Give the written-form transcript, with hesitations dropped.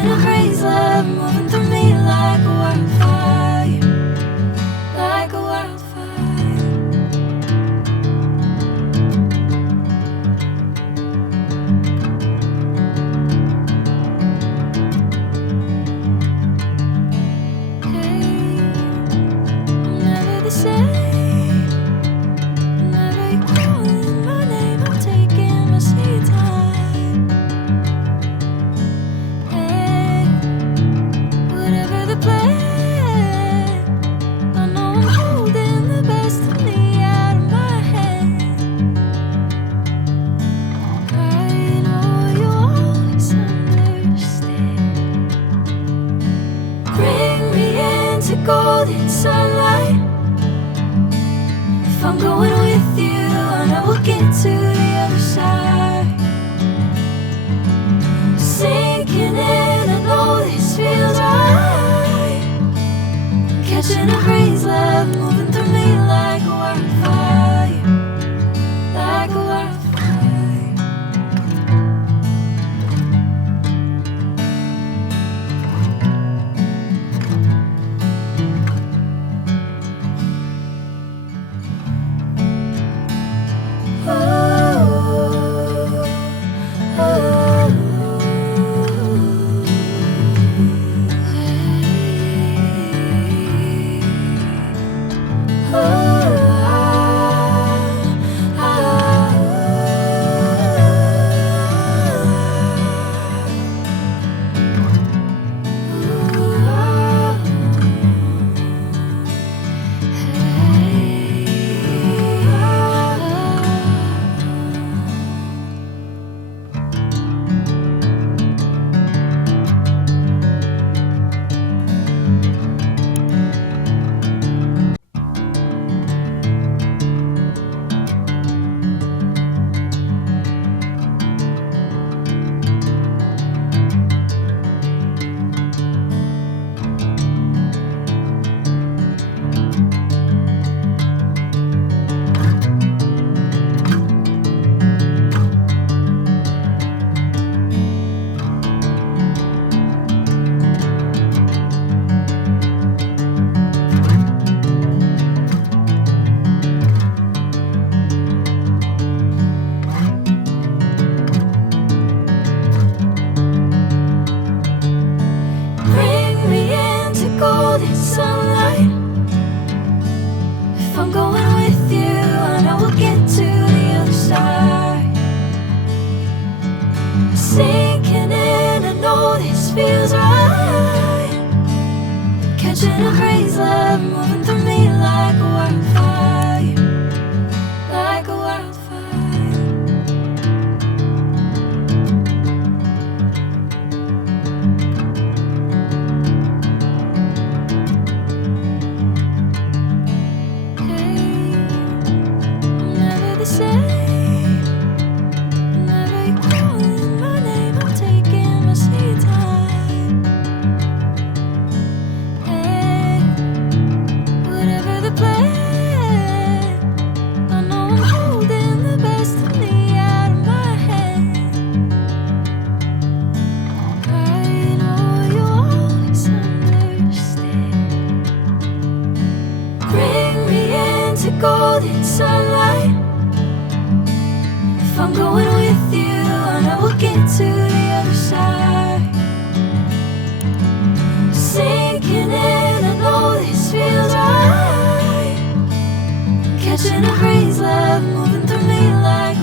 Catching a crazy love moving through me like a wildfire, like a wildfire. Hey, I'm never the same. Whenever you're calling my name, I'm taking my sweet time. Hey, whatever the plan, I know I'm holding the best of me out of my hand. I know you always understand. Bring me into golden sunlight. If I'm going with you, I know we'll get to the other side. Sinking in, I know this feels right. Catching a crazy love moving through me like a wildfire, like a wildfire. Bring me into golden sunlight. If I'm going with you, I know we'll get to the other side. Sinking in, I know this feels right. Catching a crazy love moving through me like a wildfire, like a wildfire. Hey, I'm never the same. Whenever you're calling my name, I'm taking my sweet time. Hey, whatever the plan, I know I'm holding the best of me out of my hand. I know you always understand. Bring me into golden sunlight. If I'm going with you, I know we'll get to the other side. Sinking in, I know this feels right. Catching a crazy love moving through me like